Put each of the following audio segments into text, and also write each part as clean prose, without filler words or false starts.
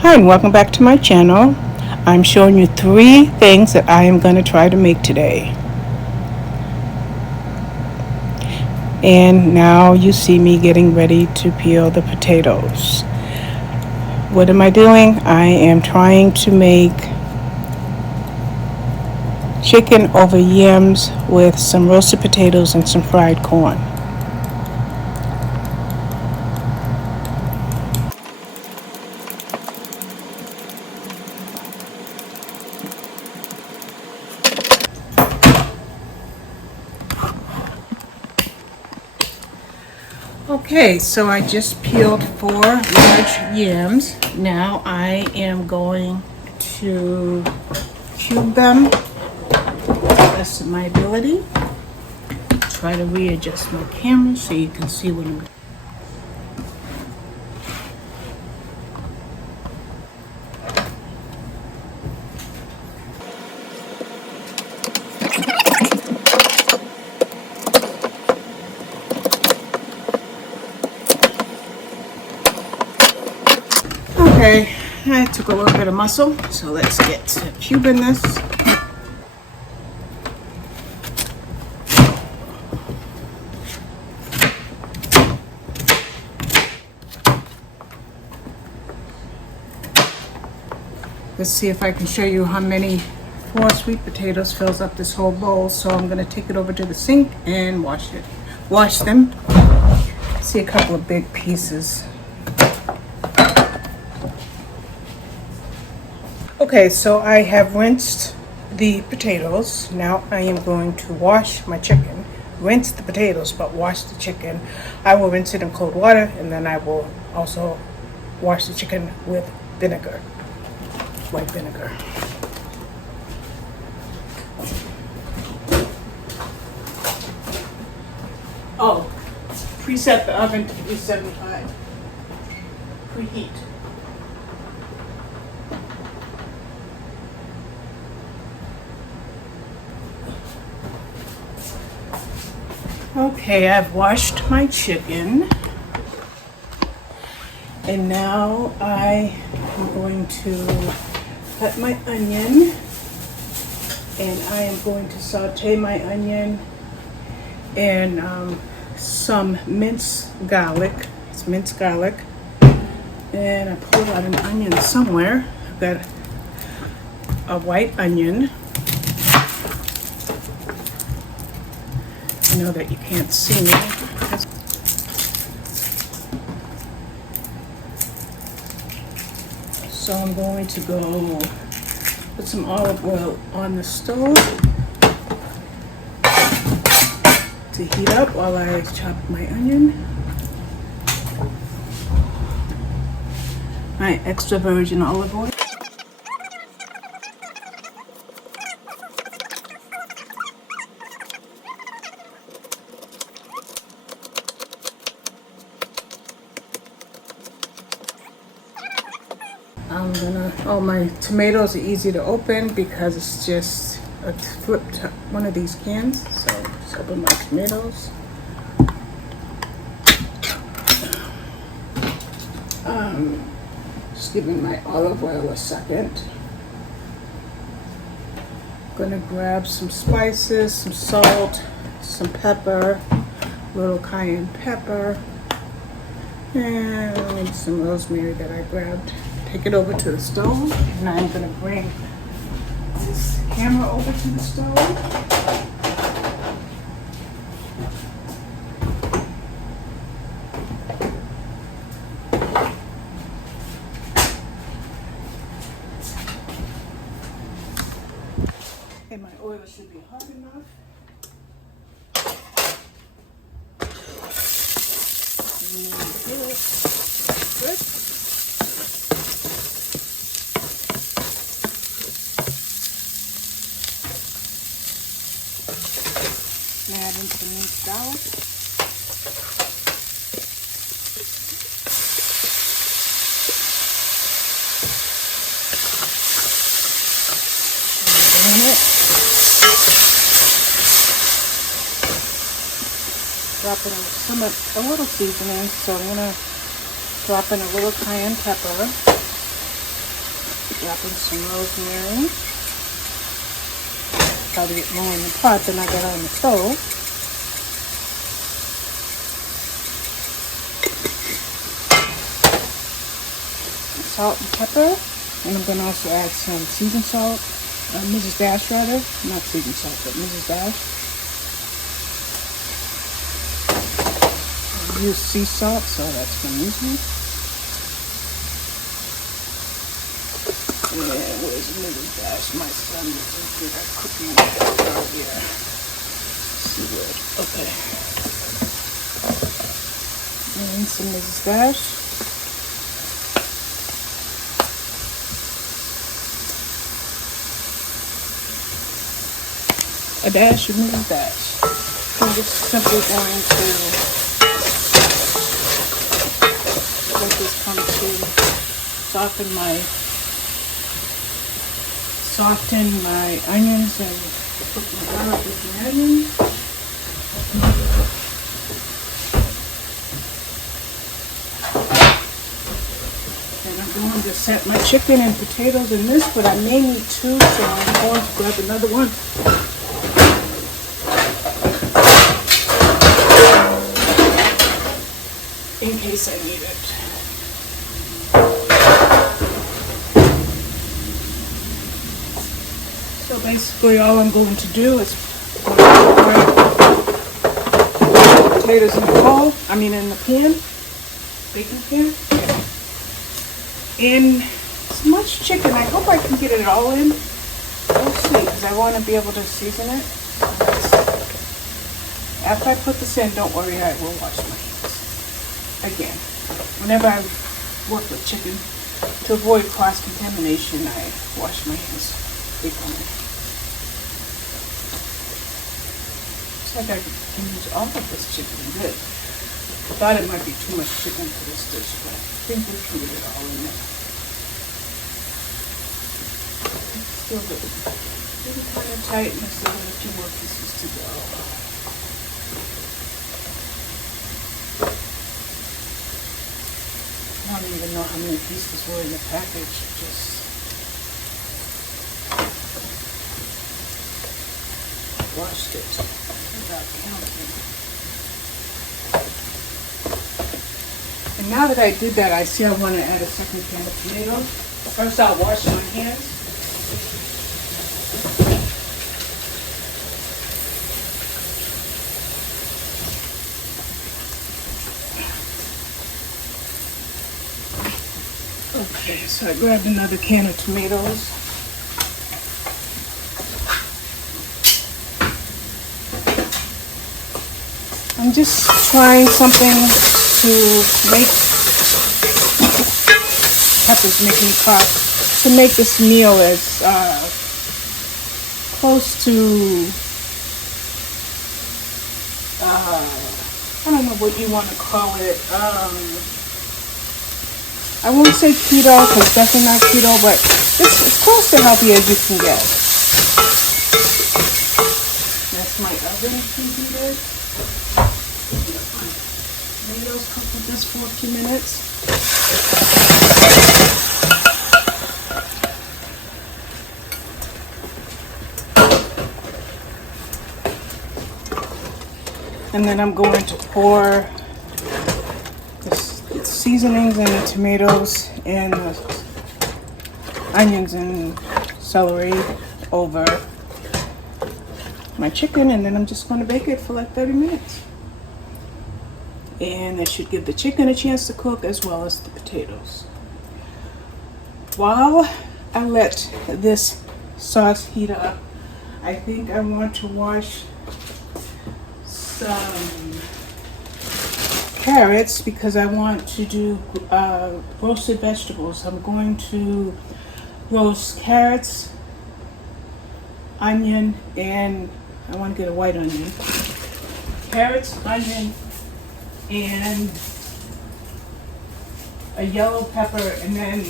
Hi and welcome back to my channel. I'm showing you 3 things that I am going to try to make today. And now you see me getting ready to peel the potatoes. What am I doing? I am trying to make chicken over yams with some roasted potatoes and some fried corn. Okay, so I just peeled 4 large yams. Now I am going to cube them to the best of my ability. Try to readjust my camera so you can see what I'm doing. Okay, I took a little bit of muscle, so let's get to cubing this. Let's see if I can show you how many 4 sweet potatoes fills up this whole bowl. So I'm gonna take it over to the sink and wash them. See a couple of big pieces. Okay, so I have rinsed the potatoes. Now I am going to wash my chicken. Rinse the potatoes, but wash the chicken. I will rinse it in cold water, and then I will also wash the chicken with vinegar, white vinegar. Oh, preset the oven to 375. Preheat. Okay, I've washed my chicken. And now I am going to cut my onion. And I am going to saute my onion and some minced garlic. It's minced garlic. And I pulled out an onion somewhere. I've got a white onion. I know that you can't see me. So I'm going to go put some olive oil on the stove to heat up while I chop my onion. My extra virgin olive oil. My tomatoes are easy to open because it's just a flipped one of these cans. So just open my tomatoes. Just giving my olive oil a second. Gonna grab some spices, some salt, some pepper, a little cayenne pepper, and maybe some rosemary that I grabbed. Take it over to the stove, and I'm gonna bring this camera over to the stove. And my oil should be hot enough. Good. Add in some minced garlic. Drop in a little seasoning, so I'm gonna drop in a little cayenne pepper. drop in some rosemary. Probably get more in the pot than I got on the stove. Salt and pepper. And I'm going to also add some seasoned salt. Mrs. Dash rather. Not seasoned salt, but Mrs. Dash. I use sea salt, so that's going to use me. Yeah, where's Mrs. Dash? My son did our cooking here. See where? Okay. And some Mrs. Dash. A dash of Mrs. Dash. I'm just simply going to let this come to soften my onions and cook my garlic with the onions. And I'm going to set my chicken and potatoes in this, but I may need two, so I'm going to grab another one. In case I need it. So basically all I'm going to do is put potatoes in the bowl, in the pan, baking pan. And so much chicken, I hope I can get it all in. We'll see, because I want to be able to season it. After I put this in, don't worry, I will wash my hands. Again, whenever I work with chicken, to avoid cross-contamination, I wash my hands frequently. Looks like I can use all of this chicken good. I thought it might be too much chicken for this dish, but I think we can get it all in there. It's still good. Really kind of tight, and there's still a few more pieces to go. I don't even know how many pieces were in the package. Just washed it without counting. And now that I did that, I see I want to add a second can of tomatoes. First, I'll wash my hands. Okay, so I grabbed another can of tomatoes. I'm just trying something to make peppers making me cough, to make this meal as close to I don't know what you want to call it. I won't say keto, because it's definitely not keto, but it's as close to healthy as you can get. That's my oven preheated. Tomatoes cook with this for a few minutes. And then I'm going to pour the seasonings and the tomatoes and the onions and celery over my chicken, and then I'm just going to bake it for like 30 minutes. And that should give the chicken a chance to cook as well as the potatoes. While I let this sauce heat up, I think I want to wash some carrots because I want to do roasted vegetables. I'm going to roast carrots, onion, and I want to get a white onion. Carrots, onion, and a yellow pepper, and then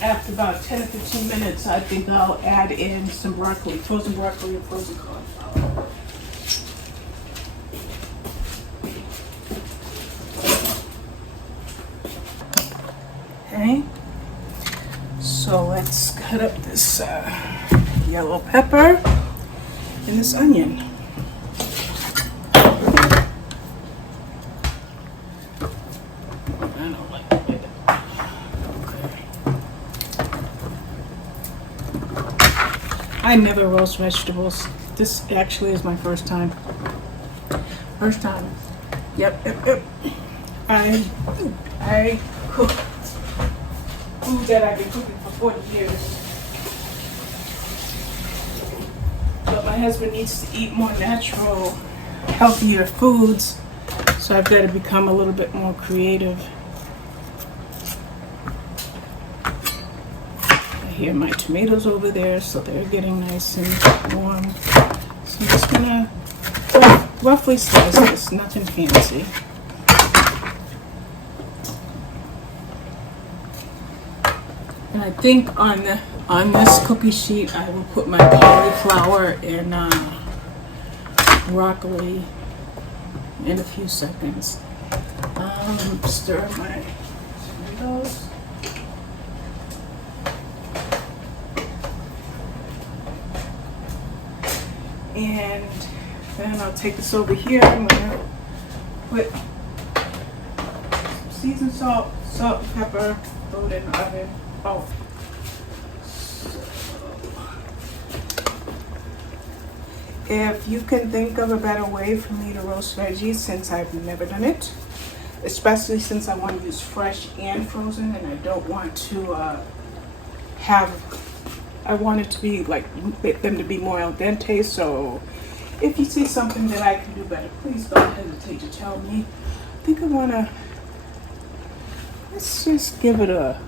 after about 10 or 15 minutes, I think I'll add in some broccoli, frozen broccoli or frozen cauliflower. Okay, So let's cut up this yellow pepper and this onion. I don't like it. Okay. I never roast vegetables. This actually is my first time. First time. Yep. I cook food that I've been cooking for 40 years. But my husband needs to eat more natural, healthier foods, so I've got to become a little bit more creative. I hear my tomatoes over there, so they're getting nice and warm. So I'm just gonna roughly slice this, nothing fancy. And I think on this cookie sheet, I will put my cauliflower and broccoli in a few seconds. Stir my tomatoes. And then I'll take this over here. I'm gonna put some seasoned salt, and pepper, throw it in the oven. Oh. If you can think of a better way for me to roast veggies, since I've never done it, especially since I want to use fresh and frozen, and I don't want to I want it to be like them to be more al dente. So if you see something that I can do better, please don't hesitate to tell me. I think I want to, let's just give it a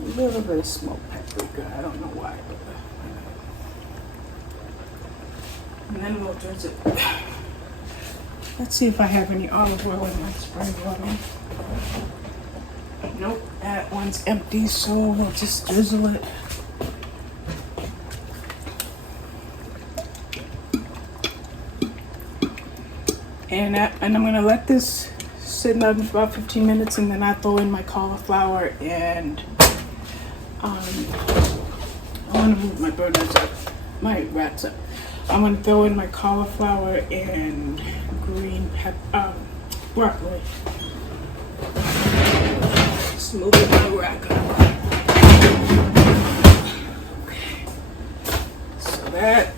little bit of smoked paprika. I don't know why, but and then we'll dress it. Let's see if I have any olive oil in my spring water. Nope, that one's empty, so we'll just drizzle it. And I'm gonna let this sit in the oven for about 15 minutes, and then I throw in my cauliflower and I want to move my burners up, my rats up. I'm going to throw in my cauliflower and green broccoli. Just moving my rack up. Okay. So that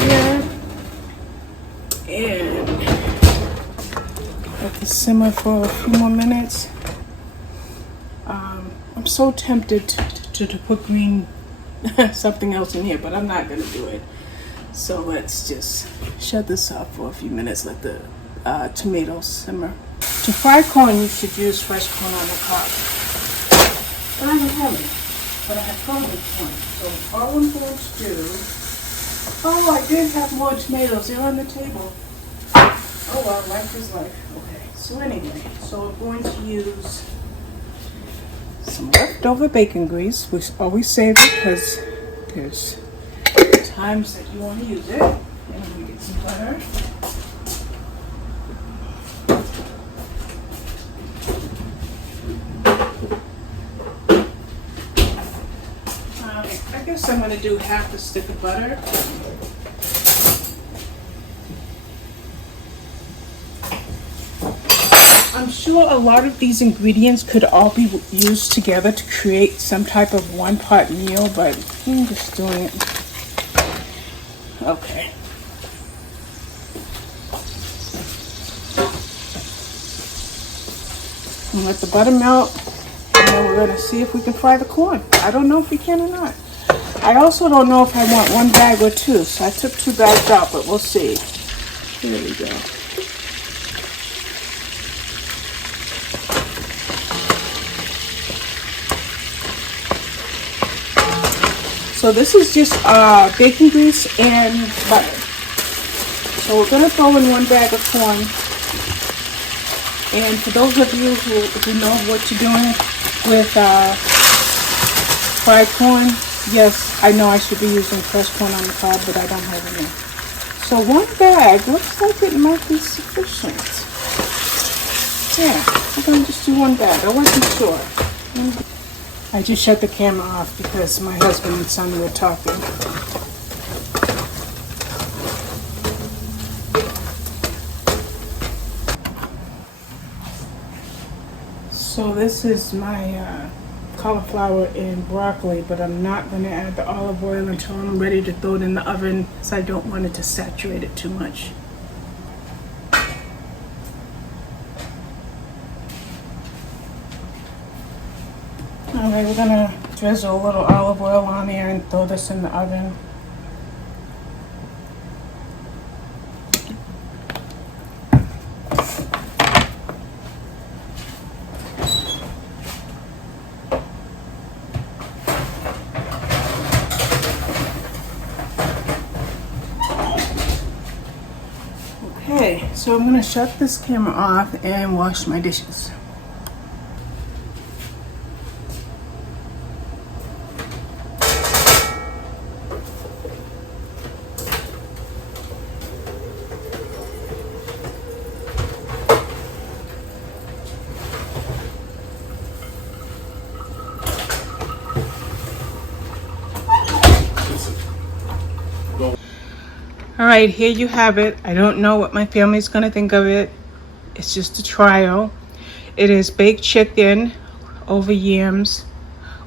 here. And let this simmer for a few more minutes. I'm so tempted to put green something else in here, but I'm not going to do it. So let's just shut this off for a few minutes, let the tomatoes simmer. To fry corn, you should use fresh corn on the cob. But I don't have it. But I have frozen corn. So all I'm going to do... Oh, I did have more tomatoes. They're on the table. Oh well, life is life. Okay, so anyway, so I'm going to use some leftover bacon grease. We always save it because there's times that you want to use it. And I'm going to get some butter. I guess I'm going to do half a stick of butter. I'm sure a lot of these ingredients could all be used together to create some type of one-pot meal, but I'm just doing it. Okay. And let the butter melt, and then we're going to see if we can fry the corn. I don't know if we can or not. I also don't know if I want one bag or two, so I took 2 bags out, but we'll see. Here we go. So this is just bacon grease and butter. So we're going to throw in 1 bag of corn. And for those of you who know what you're doing with fried corn, yes, I know I should be using fresh corn on the cob, but I don't have any. So 1 bag looks like it might be sufficient. Yeah, we're going to just do 1 bag. I wasn't sure. I just shut the camera off because my husband and son were talking. So this is my cauliflower and broccoli, but I'm not going to add the olive oil until I'm ready to throw it in the oven, because I don't want it to saturate it too much. Alright, we're going to drizzle a little olive oil on there and throw this in the oven. Okay, so I'm going to shut this camera off and wash my dishes. All right, here you have it. I don't know what my family's gonna think of it. It's just a trial. It is baked chicken over yams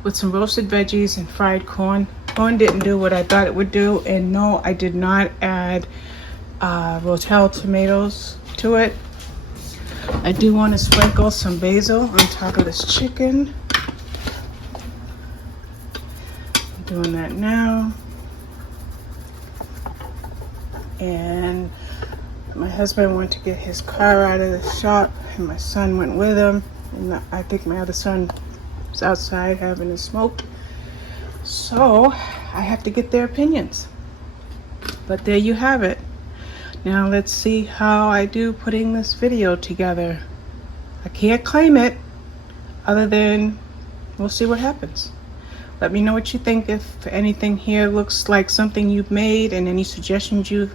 with some roasted veggies and fried corn. Corn didn't do what I thought it would do, and no, I did not add rotel tomatoes to it. I do want to sprinkle some basil on top of this chicken. I'm doing that now. And my husband went to get his car out of the shop, and my son went with him, and I think my other son was outside having a smoke, so I have to get their opinions. But there you have it. Now let's see how I do putting this video together. I can't claim it, other than we'll see what happens. Let me know what you think, if anything here looks like something you've made, and any suggestions you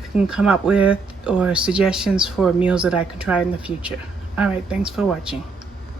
can come up with, or suggestions for meals that I can try in the future. All right, thanks for watching.